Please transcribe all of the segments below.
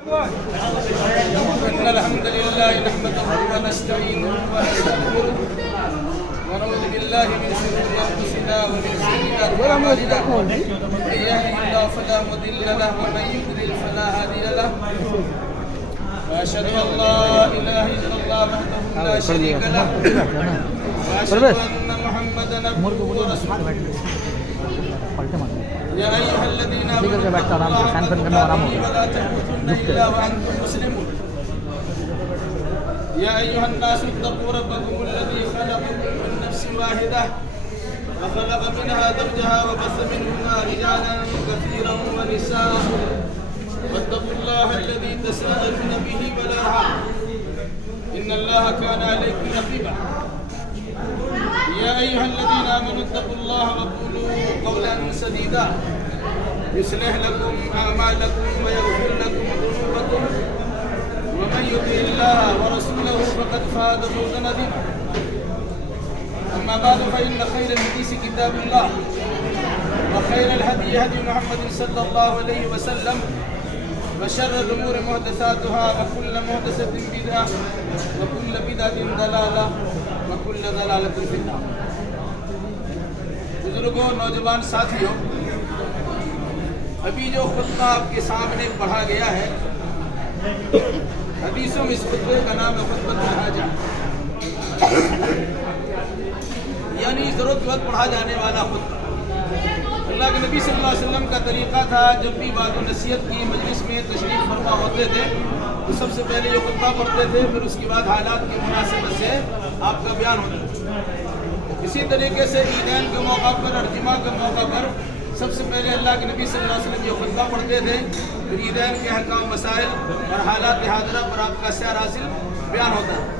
إن الحمد لله نحمده ونستعينه ونستغفره ونعوذ بالله من شرور أنفسنا ومن سيئات أعمالنا من يهده الله فلا مضل له ومن يضلل فلا هادي له وأشهد أن لا إله إلا الله وحده لا شريك له وأشهد أن محمدا عبده ورسوله يا أيها الذين آمنوا اتقوا الله حق تقاته ولا تموتن إلا وأنتم مسلمون يا أيها الناس اتقوا ربكم الذي خلقكم من نفس واحدة وخلق منها زوجها وبث منهما رجالا كثيرا ونساء واتقوا الله الذي تساءلون به والأرحام إن الله كان عليكم رقيبا يا أيها الذين آمنوا اتقوا الله وقولوا قولا سديدا يصلح لكم أعمالكم ويغفر لكم ذنوبكم ومن يطع الله ورسوله فقد فاز فوزا عظيما أما بعد فإن خير الحديث كتاب الله وخير الهدي هدي محمد صلى الله عليه وسلم وشر الأمور محدثاتها وكل محدثة بدعة وكل بدعة ضلالة وكل ضلالة في النار. بزرگوں نوجوان ساتھیوں، ابھی جو خطبہ آپ کے سامنے پڑھا گیا ہے، حدیثوں میں اس خطبے کا نام ہے خطبۃ الحاجہ، یعنی ضرورت وقت پڑھا جانے والا خطبہ. اللہ کے نبی صلی اللہ علیہ وسلم کا طریقہ تھا، جب بھی بات و نصیحت کی مجلس میں تشریف فرما ہوتے تھے تو سب سے پہلے یہ خطبہ پڑھتے تھے، پھر اس کے بعد حالات کی مناسبت سے آپ کا بیان ہوتا تھا. اسی طریقے سے عیدین کے موقع پر اور جمعہ کے موقع پر سب سے پہلے اللہ کے نبی صلی اللہ علیہ وسلم یہ خطبہ پڑھتے تھے، پھر عیدین کے احکام مسائل اور حالات حاضرہ پر آپ کا سیر حاصل بیان ہوتا ہے.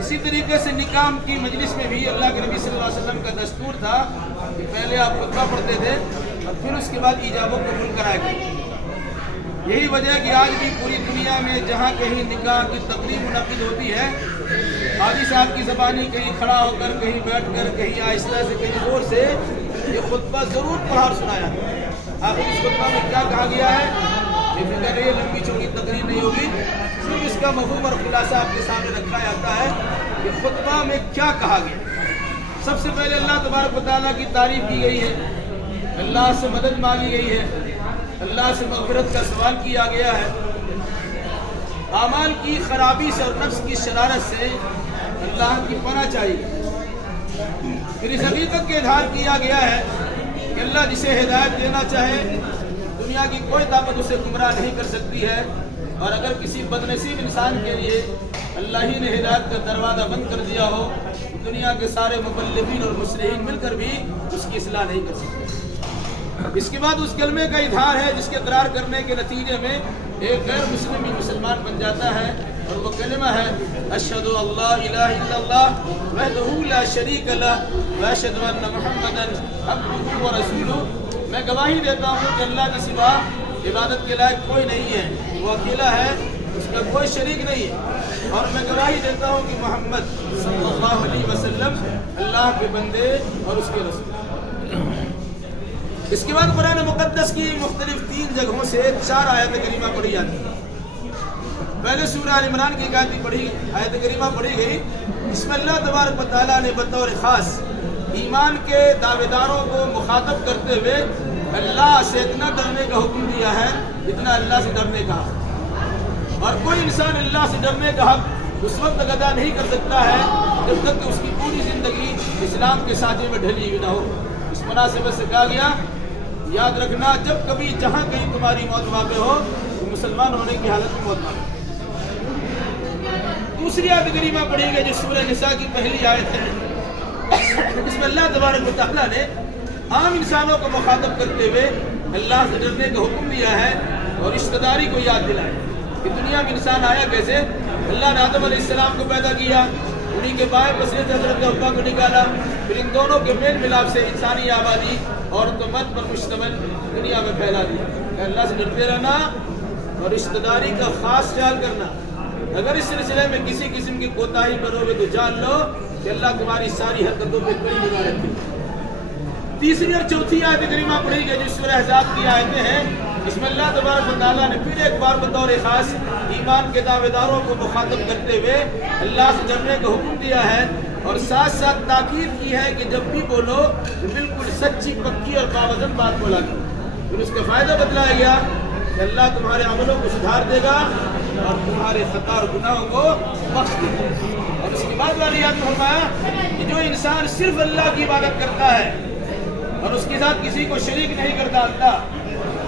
اسی طریقے سے نکاح کی مجلس میں بھی اللہ کے نبی صلی اللہ علیہ وسلم کا دستور تھا کہ پہلے آپ خطبہ پڑھتے تھے اور پھر اس کے بعد ایجاب و قبول کرائے گئے. یہی وجہ ہے کہ آج بھی پوری دنیا میں جہاں کہیں نکاح کی تقریب منعقد ہوتی ہے، حاجی صاحب کی زبانی کہیں کھڑا ہو کر، کہیں بیٹھ کر، کہیں آہستہ سے، کہیں زور سے یہ خطبہ ضرور پڑھا اور سنایا. آخر اس خطبہ میں کیا کہا گیا ہے؟ یہ فکر یہ لمبی چوڑی تقریر نہیں ہوگی، صرف اس کا مفہوم اور خلاصہ آپ کے سامنے رکھا جاتا ہے کہ خطبہ میں کیا کہا گیا. سب سے پہلے اللہ تبارک و تعالیٰ کی تعریف کی گئی ہے، اللہ سے مدد مانگی گئی ہے، اللہ سے مغفرت کا سوال کیا گیا ہے، اعمال کی خرابی سے اور نفس کی شرارت سے اللہ کی پناہ چاہیے. پھر اس حقیقت کے اظہار کیا گیا ہے کہ اللہ جسے ہدایت دینا چاہے دنیا کی کوئی طاقت اسے گمراہ نہیں کر سکتی ہے، اور اگر کسی بدنصیب انسان کے لیے اللہ ہی نے ہدایت کا دروازہ بند کر دیا ہو، دنیا کے سارے مبلغین اور مصلحین مل کر بھی اس کی اصلاح نہیں کر سکتے. اس کے بعد اس کلمے کا اظہار ہے جس کے اقرار کرنے کے نتیجے میں ایک غیر مسلم مسلمان بن جاتا ہے، اور وہ کلمہ ہے اشہد ان لا الہ الا اللہ وحدہ لا شریک لہ واشہد ان محمدا عبدہ ورسولہ. میں گواہی دیتا ہوں کہ اللہ کے سوا عبادت کے لائق کوئی نہیں ہے، وہ اکیلا ہے، اس کا کوئی شریک نہیں ہے، اور میں گواہی دیتا ہوں کہ محمد صلی اللہ علیہ وسلم اللہ کے بندے اور اس کے رسول. اس کے بعد قرآن مقدس کی مختلف 3 جگہوں سے 4 آیت کریمہ پڑھی جاتی ہیں. پہلے سورہ آل عمران کی آیت کریمہ پڑھی گئی، اس میں اللہ تبارک و تعالیٰ نے بطور خاص ایمان کے دعوے داروں کو مخاطب کرتے ہوئے اللہ سے اتنا ڈرنے کا حکم دیا ہے جتنا اللہ سے ڈرنے کا حق. اور کوئی انسان اللہ سے ڈرنے کا حق اس وقت تک ادا نہیں کر سکتا ہے جب تک کہ اس کی پوری زندگی اسلام کے سانچے میں ڈھلی ہوئی نہ ہو. اس مناسبت سے کہا گیا یاد رکھنا جب کبھی جہاں کہیں تمہاری موت واقع ہو تو مسلمان ہونے کی حالت میں موت واقع. دوسری آیت کریمہ پڑھی گئی جو سورہ نساء کی پہلی آیت ہے، اس میں اللہ تبارک و تعالیٰ نے عام انسانوں کو مخاطب کرتے ہوئے اللہ سے ڈرنے کا حکم دیا ہے اور رشتہ داری کو یاد دلایا کہ دنیا میں انسان آیا کیسے. اللہ نے آدم علیہ السلام کو پیدا کیا، انہی کے بائیں پسے سے حضرت حوا کو نکالا، پھر ان دونوں کے میل ملاپ سے انسانی آبادی عورت و مرد پر مشتمل دنیا میں پھیلا دی. اللہ سے ڈرتے رہنا اور رشتہ داری کا خاص خیال کرنا. اگر اس سلسلے میں کسی قسم کی کوتاہی کرو گے تو جان لو کہ اللہ تمہاری ساری حرکتوں پہ کڑی نگاہ رکھے. تیسری اور چوتھی آیت کریمہ پڑھی گئی جو سورہ احزاب کی آیتیں ہیں، اس میں اللہ تبارک و تعالیٰ نے پھر ایک بار بطور خاص ایمان کے دعوے داروں کو مخاطب کرتے ہوئے اللہ سے ڈرنے کا حکم دیا ہے اور ساتھ ساتھ تاکید کی ہے کہ جب بھی بولو تو بالکل سچی پکی اور باوزن بات بولا کرو۔ پھر اس کا فائدہ بتلایا گیا کہ اللہ تمہارے عملوں کو سدھار دے گا اور تمہارے خطا اور گناہوں کو بخش دے گا۔ اور اس کے بعد والی یاد فرمایا کہ جو انسان صرف اللہ کی عبادت کرتا ہے اور اس کے ساتھ کسی کو شریک نہیں کرتا اللہ،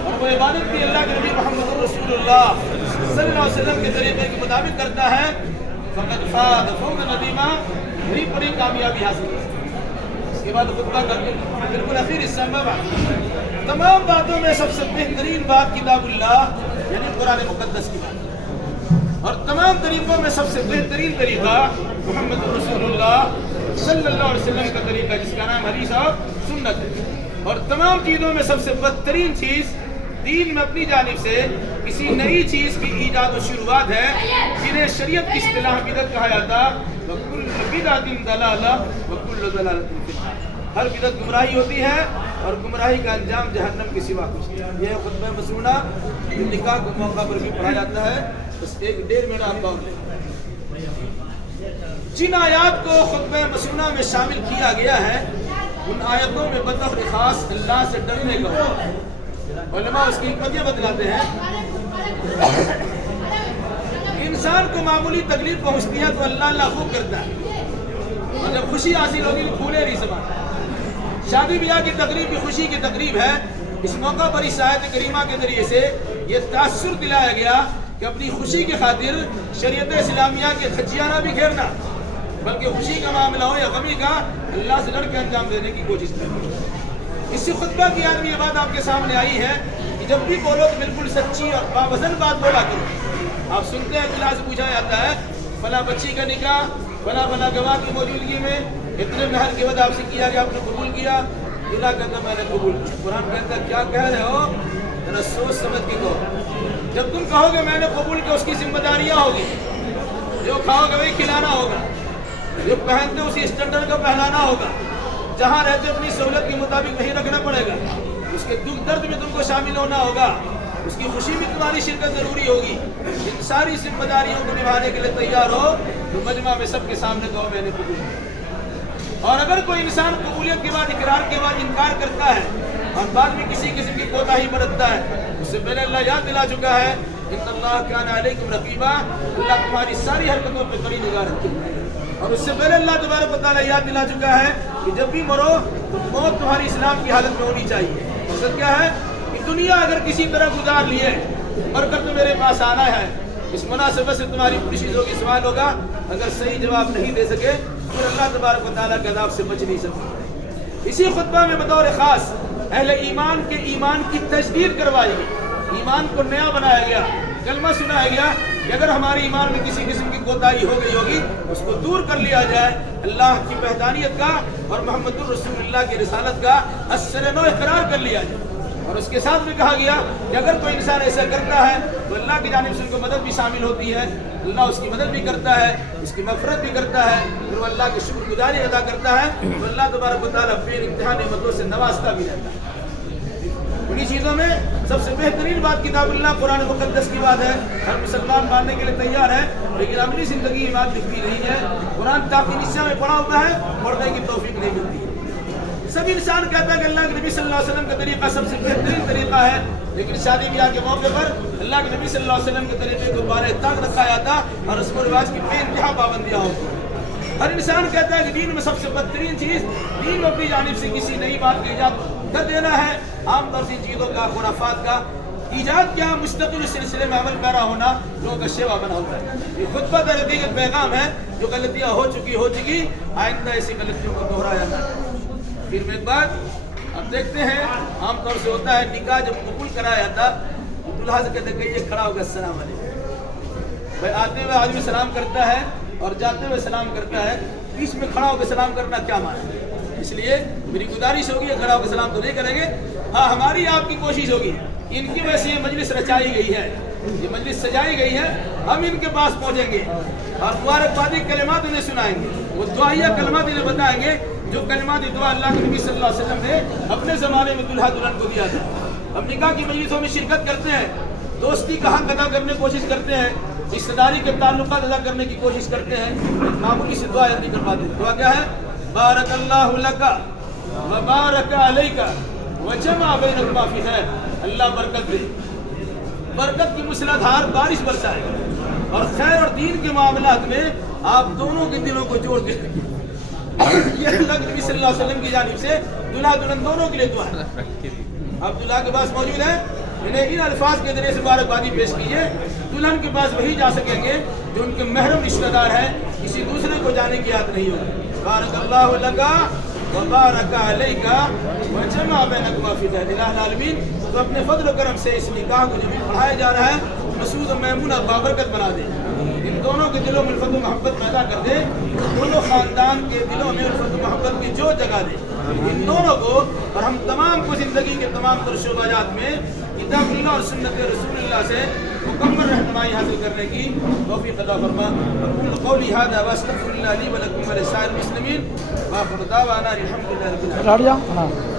اور وہ عبادت بھی اللہ کے نبی محمد رسول اللہ صلی اللہ علیہ وسلم کے طریقے کے مطابق کرتا ہے، فقط فاز فوز ندیمہ، بڑی بڑی کامیابی حاصل کی۔ اس کے بعد خطبہ کا بالکل اخیر حصہ میں تمام باتوں میں سب سے بہترین بات کتاب اللہ یعنی قرآن مقدس کی بات، اور تمام طریقوں میں سب سے بہترین طریقہ محمد رسول اللہ صلی اللہ علیہ وسلم کا طریقہ جس کا نام حدیث اور سنت ہے، اور تمام چیزوں میں سب سے بدترین چیز دین میں اپنی جانب سے کسی نئی چیز کی ایجاد و شروعات ہے جنہیں شریعت کی اصطلاح بدعت کہا جاتا، وَكُلُّ بِدْعَةٍ ضَلَالَةٍ وَكُلُّ ضَلَالَةٍ فِي النَّارِ۔ ہر بدعت گمراہی ہوتی ہے اور گمراہی کا انجام جہنم کے سوا کچھ نہیں۔ یہ خطبہ مسنونہ جو نکاح کے موقع پر بھی پڑھا جاتا ہے، بس 1.5 منٹ آپ باؤ لیں۔ جن آیات کو خطبہ مسنونہ میں شامل کیا گیا ہے ان آیتوں میں بطور خاص اللہ سے ڈرنے کا ہوتا ہے۔ علماء اس کی حکمتیں بتلاتے ہیں کہ انسان کو معمولی تکلیف پہنچتی ہے تو اللہ اللہ خوب کرتا ہے، اور جب خوشی حاصل ہوگی تو پھولے نہیں سماتا۔ شادی بیاہ کی تقریب بھی خوشی کی تقریب ہے۔ اس موقع پر اس آیت کریمہ کے ذریعے سے یہ تاثر دلایا گیا کہ اپنی خوشی کی خاطر شریعت اسلامیہ کے دھجیاں نہ بھی گھیرنا، بلکہ خوشی کا معاملہ ہو یا غمی کا اللہ سے لڑ کے انجام دینے کی کوشش کریں۔ اسی خطبہ کی آدمی یہ بات آپ کے سامنے آئی ہے کہ جب بھی بولو تو بالکل سچی اور باوزن بات بولا کرو۔ آپ سنتے ہیں اطلاع سے پوچھا جاتا ہے فلاں بچی کا نکاح فلاں گواہ کی موجودگی میں اتنے مہر کے بعد آپ سے کیا گیا، آپ نے قبول کیا؟ اللہ کہتا میں نے قبول کیا۔ قرآن کہتا ہے کیا کہہ رہے ہو؟ ذرا سوچ سمجھ کے کہو۔ جب تم کہو گے میں نے قبول کیا اس کی ذمہ داریاں ہوگی، جو کھاؤ گے وہی کھلانا ہوگا، جو پہنتے اسی اسٹینڈرڈ کا پہنانا ہوگا، جہاں رہتے اپنی سہولت کے مطابق وہی رکھنا پڑے گا، اس کے دکھ درد میں تم کو شامل ہونا ہوگا، اس کی خوشی میں تمہاری شرکت ضروری ہوگی۔ ان ساری ذمہ داریوں کو نبھانے کے لیے تیار ہو تو مجمع میں سب کے سامنے کہو میں نے قبول کیا۔ اور اگر کوئی انسان قبولیت کے بعد اقرار کے بعد انکار کرتا ہے اور بعد میں کسی قسم کی کوتاہی برتتا ہے، اس سے پہلے اللہ یاد دلا چکا ہے ان اللہ کان علیکم رقیبا، اللہ تمہاری ساری حرکتوں پہ کڑی نگاہ رکھتے ہیں۔ اور اس سے پہلے اللہ تبارک و تعالیٰ یاد دلا چکا ہے کہ جب بھی مرو تو موت تمہاری اسلام کی حالت میں ہونی چاہیے۔ مقصد کیا ہے کہ دنیا اگر کسی طرح گزار لیے مر کر تو میرے پاس آنا ہے، اس مناسبت سے تمہاری پوری چیزوں کی سوال ہوگا، اگر صحیح جواب نہیں دے سکے پھر اللہ تبارک و تعالیٰ کے عذاب سے بچ نہیں سکتے۔ اسی خطبہ میں بطور خاص اہل ایمان کے ایمان کی تجدید کروائی گئی، ایمان کو نیا بنایا گیا، کلمہ سنایا گیا کہ اگر ہمارے ایمان میں کسی قسم کی کوتاہی ہو گئی ہوگی اس کو دور کر لیا جائے، اللہ کی وحدانیت کا اور محمد الرسول اللہ کی رسالت کا اثر نو اقرار کر لیا جائے۔ اور اس کے ساتھ بھی کہا گیا کہ اگر کوئی انسان ایسا کرتا ہے تو اللہ کی جانب سے ان کو مدد بھی شامل ہوتی ہے، اللہ اس کی مدد بھی کرتا ہے، اس کی مغفرت بھی کرتا ہے، پھر وہ اللہ کی شکر گزاری ادا کرتا ہے تو اللہ تبارک و تعالیٰ بے انتہا نعمتوں سے نوازتا بھی رہتا ہے۔ انہی چیزوں میں سب سے بہترین بات کتاب اللہ قرآن مقدس کی بات ہے۔ ہر مسلمان ماننے کے لیے تیار ہے لیکن اپنی زندگی میں بات دکھتی نہیں ہے۔ قرآن تاکہ حصہ میں پڑھا ہوتا ہے پڑھنے کی توفیق نہیں ملتی ہے۔ سب انسان کہتا ہے کہ اللہ کے نبی صلی اللہ علیہ وسلم کا طریقہ سب سے بہترین طریقہ ہے، لیکن شادی بیاہ کے موقع پر اللہ کے نبی صلی اللہ علیہ وسلم کے طریقے کو بالائے طاق رکھا جاتا اور رسم و رواج کی بے انتہا پابندیاں ہوتی ہیں۔ ہر انسان کہتا ہے کہ دین میں سب سے بدترین چیز دین میں اپنی جانب سے کسی نئی بات کی ایجاد کر دینا ہے۔ عام طور سے چیزوں کا خرافات کا ایجاد کیا مستقل سلسلے میں عمل پیرا ہونا لوگوں کا شیوا بنا ہوا ہے۔ یہ خطبہ در حقیقت پیغام ہے جو غلطیاں ہو چکی آئندہ ایسی غلطیوں کو دہرایا نہ جائے۔ پھر میں ایک بات اب دیکھتے ہیں عام طور سے ہوتا ہے نکاح جب قبول کرایا جاتا دلہا سے کہتے کہ یہ کھڑا ہوگا السلام علیکم، بھائی آتے ہوئے آدمی سلام کرتا ہے اور جاتے ہوئے سلام کرتا ہے، بیچ میں کھڑا ہو کے سلام کرنا کیا معنی ہے؟ اس لیے میری گزارش ہوگی کھڑا ہو کے سلام تو نہیں کریں گے، ہاں ہماری آپ کی کوشش ہوگی، ان کی وجہ سے یہ مجلس رچائی گئی ہے، یہ مجلس سجائی گئی ہے، ہم ان کے پاس پہنچیں گے اور مبارکبادی کلمات انہیں سنائیں گے، وہ دعائیہ کلمات انہیں بتائیں گے جو کلمات دعا اللہ کے نبی صلی اللہ علیہ وسلم نے اپنے زمانے میں دلہا دلہن کو دیا تھا۔ اب نکاح کی مجلسوں میں شرکت کرتے ہیں، دوستی کا حق ادا کرنے کی کوشش کرتے ہیں، رشتہ داری کے تعلقات ادا کرنے کی کوشش کرتے ہیں، معمولی سے دعا نہیں کر پاتے. دعا کیا ہے؟ بارک اللہ لک وبارک علیک وجمع بینکما فی خیر. اللہ برکت دے، برکت کی مصلحدھار بارش برسائے اور خیر اور دین کے معاملات میں آپ دونوں کے دلوں کو جوڑ کے رکھیں. یہ اللہ کے نبی صلی اللہ علیہ وسلم کی جانب سے دلہا دلہن دونوں کے لیے دعا ہے. آپ دلہا کے پاس موجود ہیں، انہیں ان الفاظ کے ذریعے سے مبارکبادی پیش کیجیے. دلہن کے پاس وہی جا سکیں گے جو ان کے محرم رشتہ دار ہیں، کسی دوسرے کو جانے کی عادت نہیں ہوگی. بارک اللہ لک وبارک علیک وجمع بینکما فی خیر. الہ العالمین تو اپنے فضل و کرم سے اس نکاح کو جو بھی پڑھایا جا رہا ہے مسعود و میمونہ بابرکت بنا دے، ان دونوں کے دلوں میں الفت و محبت پیدا کر دے، دونوں خاندان کے دلوں میں الفت و محبت کی جو جگہ دے. ان دونوں کو اور ہم تمام کو زندگی کے تمام تر شعبات میں کتاب اللہ اور سنت رسول اللہ سے مکمل رہنمائی حاصل کرنے کی توفیق عطا فرما. اقول قولی ھذا واستغفر اللہ لی ولکم ولسائر المسلمین وآخر دعوانا الحمد للہ رب العالمین.